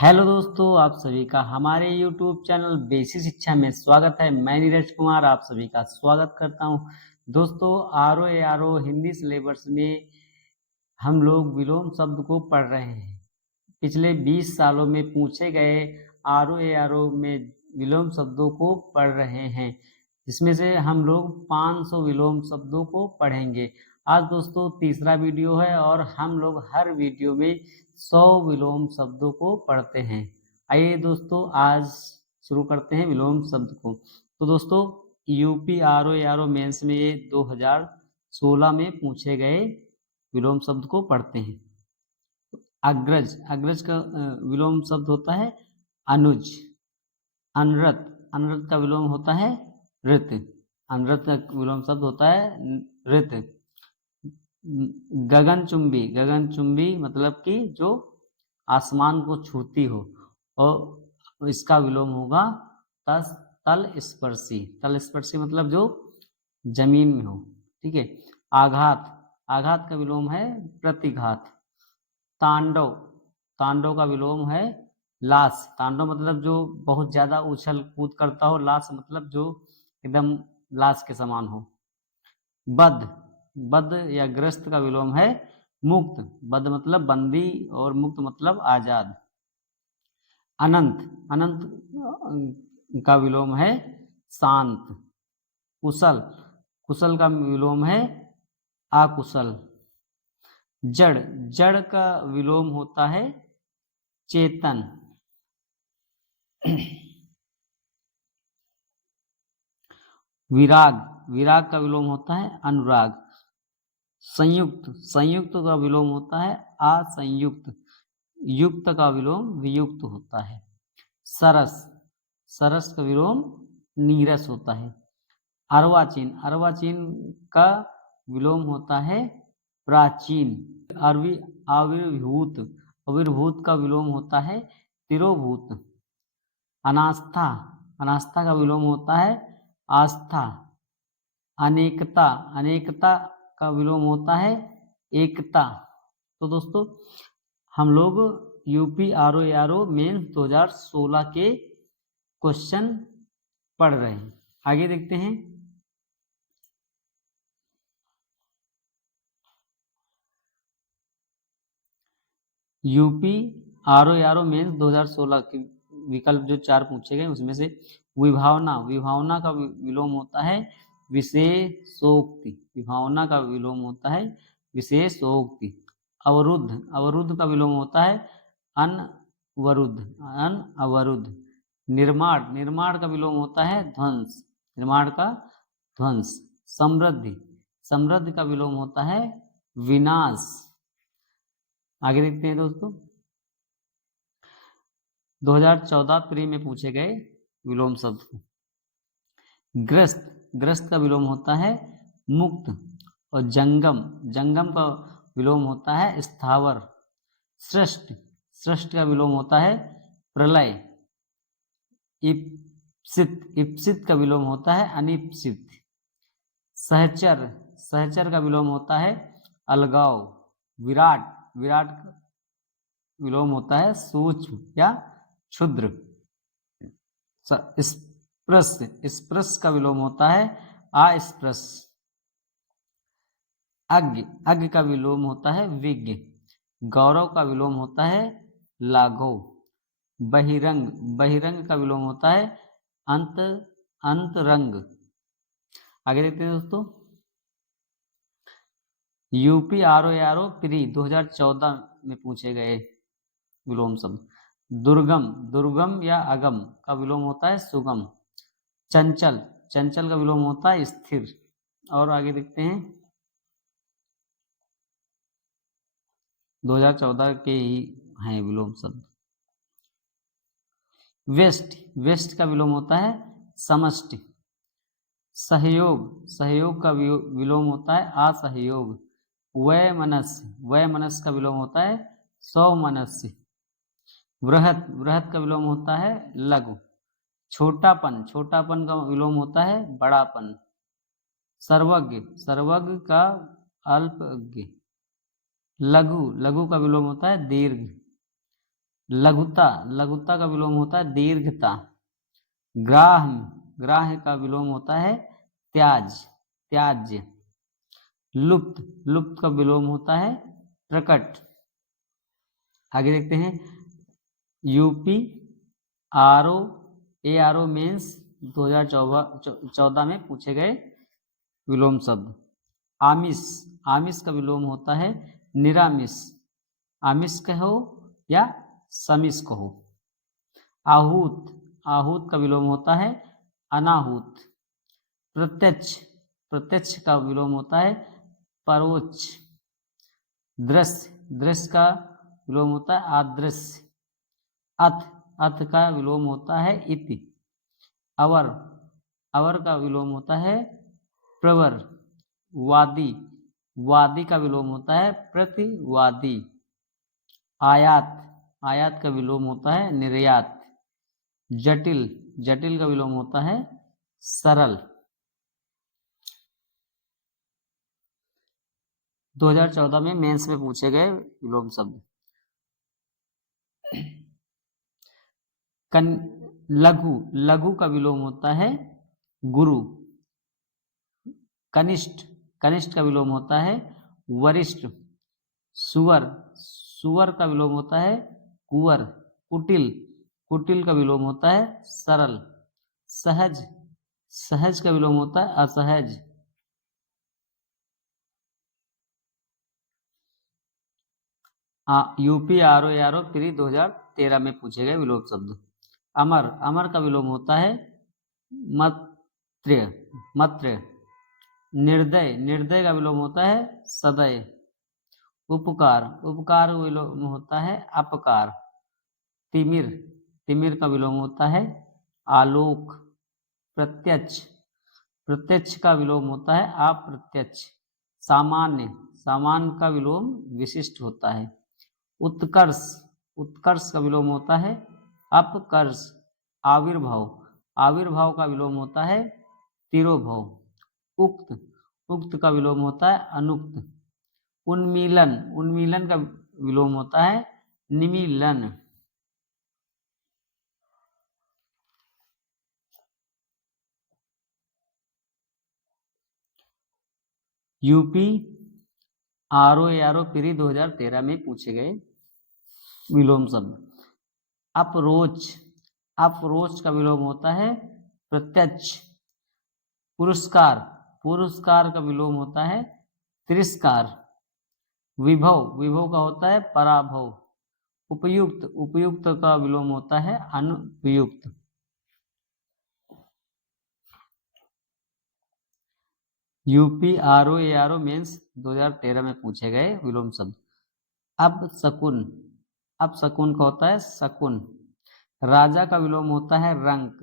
Hello दोस्तों, आप सभी का हमारे YouTube चैनल बेसिक शिक्षा में स्वागत है। मैं नीरज कुमार आप सभी का स्वागत करता हूं। दोस्तों, आर ओ हिंदी सिलेबस में हम लोग विलोम शब्द को पढ़ रहे हैं। पिछले 20 सालों में पूछे गए आर ओ में विलोम शब्दों को पढ़ रहे हैं। इसमें से हम लोग 500 विलोम शब्दों को पढ़ेंगे। आज दोस्तों तीसरा वीडियो है और हम लोग हर वीडियो में 100 विलोम शब्दों को पढ़ते हैं। आइए दोस्तों, आज शुरू करते हैं विलोम शब्द को। तो दोस्तों, यूपी आर ओ मेंस में ये 2016 में पूछे गए विलोम शब्द को पढ़ते हैं। अग्रज, अग्रज का विलोम शब्द होता है अनुज। अनरत, अनरत का विलोम होता है ऋत। अनरत का विलोम शब्द होता है ऋत। गगनचुंबी, गगनचुंबी मतलब कि जो आसमान को छूती हो, और इसका विलोम होगा तल स्पर्शी। तल स्पर्शी मतलब जो जमीन में हो। ठीक है। आघात, आघात का विलोम है प्रतिघात। तांडव, तांडव का विलोम है लाश। तांडव मतलब जो बहुत ज्यादा उछल कूद करता हो, लाश मतलब जो एकदम लाश के समान हो। बद्ध, बद्ध या ग्रस्त का विलोम है मुक्त। बद्ध मतलब बंदी और मुक्त मतलब आजाद। अनंत, अनंत का विलोम है शांत। कुशल, कुशल का विलोम है अकुशल। जड़, जड़ का विलोम होता है चेतन। विराग, विराग का विलोम होता है अनुराग। संयुक्त, संयुक्त का विलोम होता है असंयुक्त। युक्त का विलोम वियुक्त होता है। सरस, सरस का विलोम नीरस होता है। अर्वाचीन, अर्वाचीन का विलोम होता है प्राचीन। आविर्भूत, आविर्भूत का विलोम होता है तिरोभूत। अनास्था, अनास्था का विलोम होता है आस्था। अनेकता, अनेकता का विलोम होता है एकता। तो दोस्तों, हम लोग यूपी आर ओ मेंस 2016 के क्वेश्चन पढ़ रहे हैं। आगे देखते हैं। यूपी आर ओ मेंस 2016 के विकल्प जो 4 पूछे गए उसमें से विभावना, विभावना का विलोम होता है विशेषोक्ति। विभावना का विलोम होता है विशेषोक्ति। अवरुद्ध, अवरुद्ध का विलोम होता है अनवरुद्ध, अनअवरुद्ध। निर्माण, निर्माण का विलोम होता है ध्वंस, निर्माण का ध्वंस। समृद्धि, समृद्धि का विलोम होता है विनाश। आगे देखते हैं दोस्तों। 2014 प्री में पूछे गए विलोम शब्द। ग्रस्त, ग्रस्त का विलोम होता है मुक्त। और जंगम, जंगम का विलोम होता है स्थावर। सृष्ट, सृष्ट का विलोम होता है प्रलय। इप्सित, इप्सित का विलोम होता है अनिप्सित। सहचर, सहचर का विलोम होता है अलगाव। विराट, विराट का विलोम होता है सूक्ष्म या क्षुद्र। स्पृश, स्पृश का विलोम होता है अस्पृश। अज्ञ, अज्ञ का विलोम होता है विज्ञ। गौरव का विलोम होता है लाघव। बहिरंग, बहिरंग का विलोम होता है अंत, अंतरंग। आगे देखते हैं दोस्तों। यूपी आर ओ प्री 2014 में पूछे गए विलोम शब्द। दुर्गम, दुर्गम या अगम का विलोम होता है सुगम। चंचल, चंचल का विलोम होता है स्थिर। और आगे देखते हैं 2014 के ही हैं विलोम शब्द। वेस्ट, वेस्ट का विलोम होता है समष्टि। सहयोग, सहयोग का विलोम होता है असहयोग। वैमनस्य, वैमनस्य का विलोम होता है सौमनस्य। वृहत, वृहत का विलोम होता है लघु। छोटापन, छोटापन का विलोम होता है बड़ापन। सर्वज्ञ, सर्वज्ञ का अल्पज्ञ। लघु, लघु का विलोम होता है दीर्घ। लघुता, लघुता का विलोम होता है दीर्घता। ग्राह्य, ग्राह्य का विलोम होता है त्याज, त्याज्य। लुप्त, लुप्त का विलोम होता है प्रकट। आगे देखते हैं यूपी आरओ एआरओ मेंस 2014 में पूछे गए विलोम शब्द। आमिष, आमिष का विलोम होता है निरामिष। आमिष कहो या समिष कहो। आहूत, आहूत का विलोम होता है अनाहूत। प्रत्यक्ष, प्रत्यक्ष का विलोम होता है परोक्ष। दृश्य, दृश्य का विलोम होता है आदृश्य। अथ, अथ का विलोम होता है इति। अवर, अवर का विलोम होता है प्रवर। वादी, वादी का विलोम होता है प्रतिवादी। आयात, आयात का विलोम होता है निर्यात। जटिल, जटिल का विलोम होता है सरल। 2014 में मेंस में पूछे गए विलोम शब्द। लघु, लघु का विलोम होता है गुरु। कनिष्ठ, कनिष्ठ का विलोम होता है वरिष्ठ। सुअर, सुअर का विलोम होता है कुंवर। कुटिल, कुटिल का विलोम होता है सरल। सहज, सहज का विलोम होता है असहज। यूपी आरओ प्री 2013 में पूछे गए विलोम शब्द। अमर, अमर का विलोम होता है मत्र्य, मत्र्य। निर्दय, निर्दय का विलोम होता है सदय। उपकार, उपकार का विलोम होता है अपकार। तिमिर, तिमिर का विलोम होता है आलोक। प्रत्यक्ष, प्रत्यक्ष का विलोम होता है अप्रत्यक्ष। सामान्य, सामान्य का विलोम विशिष्ट होता है। उत्कर्ष, उत्कर्ष का विलोम होता है अपकर्ष। आविर्भाव, आविर्भाव का विलोम होता है तिरोभाव। उक्त, उक्त का विलोम होता है अनुक्त। उन्मीलन, उन्मीलन का विलोम होता है निमीलन। यूपी आरओ प्री 2013 में पूछे गए विलोम शब्द। अप्रोच, अप्रोच का विलोम होता है प्रत्यक्ष। पुरस्कार, पुरस्कार का विलोम होता है तिरस्कार। विभव, विभव का होता है पराभव। उपयुक्त, उपयुक्त का विलोम होता है अनुपयुक्त। यूपी आरओ मेंस 2013 में पूछे गए विलोम शब्द। अब शकुन, अब शकुन का होता है शकुन। राजा का विलोम होता है रंक,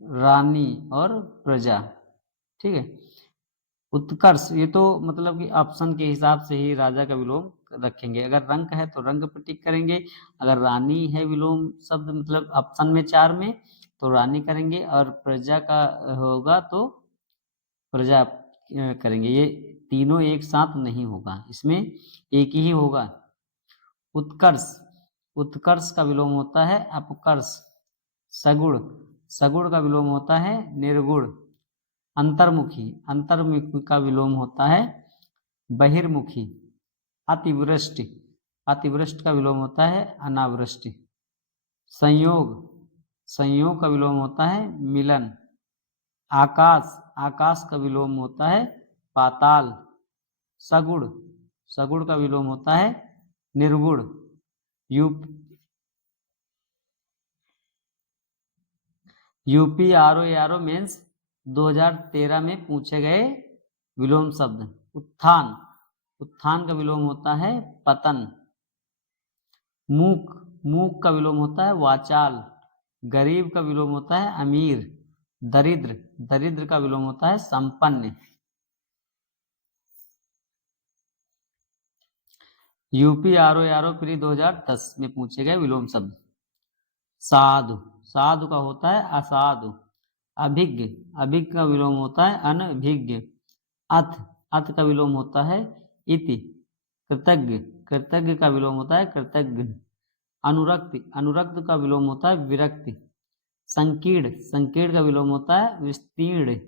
रानी और प्रजा। ठीक है। उत्कर्ष, ये तो मतलब कि ऑप्शन के हिसाब से ही राजा का विलोम रखेंगे। अगर रंक है तो रंक पर टिक करेंगे। अगर रानी है विलोम शब्द मतलब ऑप्शन में 4 में तो रानी करेंगे। और प्रजा का होगा तो प्रजा करेंगे। ये तीनों एक साथ नहीं होगा, इसमें एक ही होगा। उत्कर्ष, उत्कर्ष का विलोम होता है अपकर्ष। सगुण, सगुण का विलोम होता है निर्गुण। अंतर्मुखी, अंतर्मुखी का विलोम होता है बहिर्मुखी। अतिवृष्टि, अतिवृष्टि का विलोम होता है अनावृष्टि। संयोग, संयोग का विलोम होता है मिलन। आकाश, आकाश का विलोम होता है पाताल। सगुण, सगुण का विलोम होता है निर्गुण। यूपी आरओ मेंस 2013 में पूछे गए विलोम शब्द। उत्थान, उत्थान का विलोम होता है पतन। मूक, मूक का विलोम होता है वाचाल। गरीब का विलोम होता है अमीर। दरिद्र, दरिद्र का विलोम होता है संपन्न। यूपी आरओ प्री 2010 में पूछे गए विलोम शब्द। साधु, साधु का होता है असाधु। अभिज्ञ, अभिज्ञ का विलोम होता है अनभिज्ञ। अथ, अथ का विलोम होता है इति। कृतज्ञ, कृतज्ञ का विलोम होता है कृतज्ञ। अनुरक्ति, अनुरक्त का विलोम होता है विरक्ति। संकीर्ण, संकीर्ण का विलोम होता है विस्तीर्ण।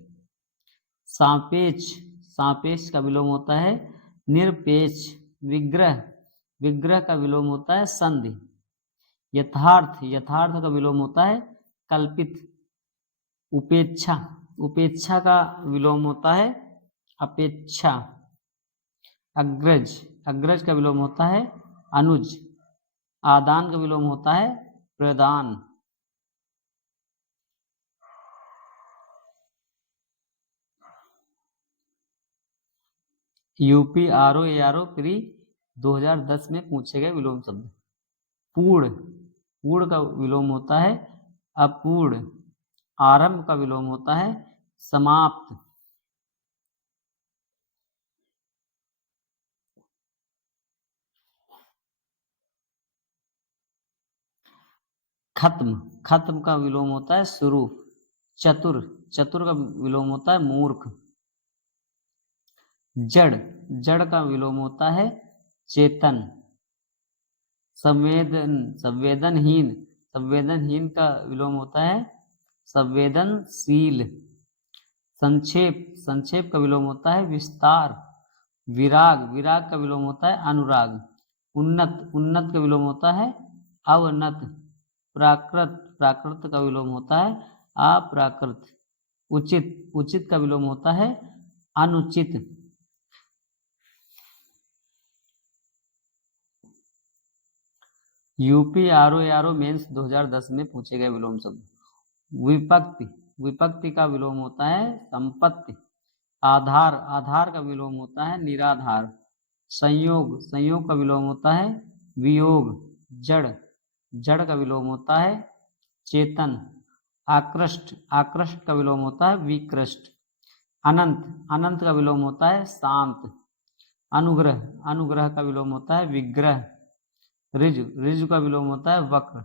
सापेक्ष, सापेक्ष का विलोम होता है निरपेक्ष। विग्रह, विग्रह का विलोम होता है संधि। यथार्थ, यथार्थ का विलोम होता है कल्पित। उपेक्षा, उपेक्षा का विलोम होता है अपेक्षा। अग्रज, अग्रज का विलोम होता है अनुज। आदान का विलोम होता है प्रदान। यूपी आरओ एआरओ प्री 2010 में पूछे गए विलोम शब्द। पूर्ण, पूर्ण का विलोम होता है अपूर्ण। आरंभ का विलोम होता है समाप्त। खत्म, खत्म का विलोम होता है शुरू। चतुर, चतुर का विलोम होता है मूर्ख। जड़, जड़ का विलोम होता है चेतन। संवेदन, संवेदनहीन, संवेदनहीन का विलोम होता है संवेदनशील। संक्षेप, संक्षेप का विलोम होता है विस्तार। विराग, विराग का विलोम होता है अनुराग। उन्नत, उन्नत का विलोम होता है अवनत। प्राकृत, प्राकृत का विलोम होता है अप्राकृत। उचित, उचित का विलोम होता है अनुचित। यूपी आरओ मेंस 2010 में पूछे गए विलोम शब्द। विपत्ति, विपत्ति का विलोम होता है संपत्ति। आधार, आधार का विलोम होता है निराधार। संयोग, संयोग का विलोम होता है वियोग। जड़, जड़ का विलोम होता है चेतन। आकृष्ट, आकृष्ट का विलोम होता है विकृष्ट। अनंत, अनंत का विलोम होता है शांत। अनुग्रह, अनुग्रह का विलोम होता है विग्रह। ऋजु, ऋजु का विलोम होता है वक्र।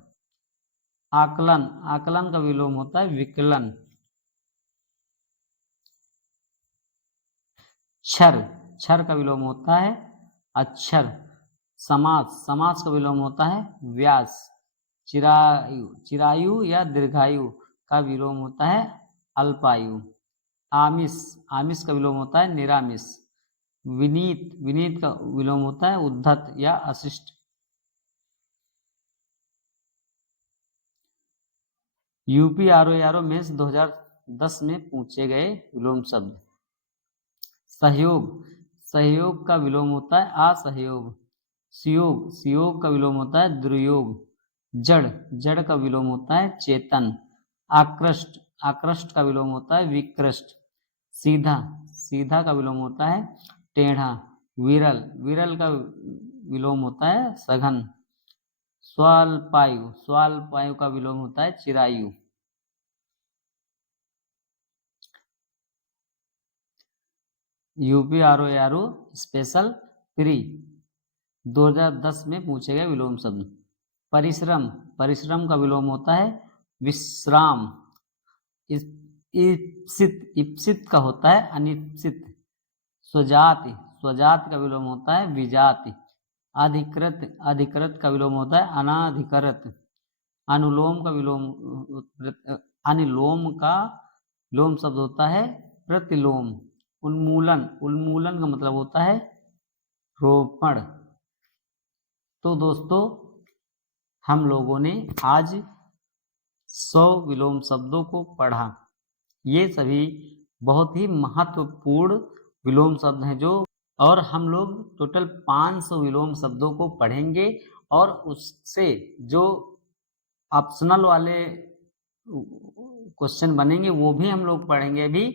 आकलन, आकलन का विलोम होता है विकलन। क्षर, क्षर का विलोम होता है अक्षर। समास, समास का विलोम होता है व्यास। चिरायु, चिरायु या दीर्घायु का विलोम होता है अल्पायु। आमिष, आमिष का विलोम होता है निरामिष। विनीत, विनीत का विलोम होता है उद्धत या अशिष्ट। यूपी आरओ मेंस 2010 में पूछे गए विलोम शब्द। सहयोग, सहयोग का विलोम होता है असहयोग। सुयोग, सुयोग का विलोम होता है दुर्योग। जड़, जड़ का विलोम होता है चेतन। आकृष्ट, आकृष्ट का विलोम होता है विकृष्ट। सीधा, सीधा का विलोम होता है टेढ़ा। विरल, विरल का विलोम होता है सघन। स्वाल्पायु, स्वाल्पायु का विलोम होता है Chirayu. UP RO special pre 2010 में पूछे गए विलोम शब्द। परिश्रम, परिश्रम का विलोम होता है विश्राम। इप्सित, इप्सित का होता है अनिप्सित। स्वजाति, स्वजाति का विलोम होता है विजाति। अधिकृत, अधिकृत का विलोम होता है अनाधिकृत। अनुलोम का विलोम, अनुलोम का लोम शब्द होता है प्रतिलोम। उन्मूलन, उन्मूलन का मतलब होता है रोपण। तो दोस्तों हम लोगों ने आज 100 विलोम शब्दों को पढ़ा। ये सभी बहुत ही महत्वपूर्ण विलोम शब्द हैं जो, और हम लोग टोटल 500 विलोम शब्दों को पढ़ेंगे और उससे जो ऑप्शनल वाले क्वेश्चन बनेंगे वो भी हम लोग पढ़ेंगे अभी।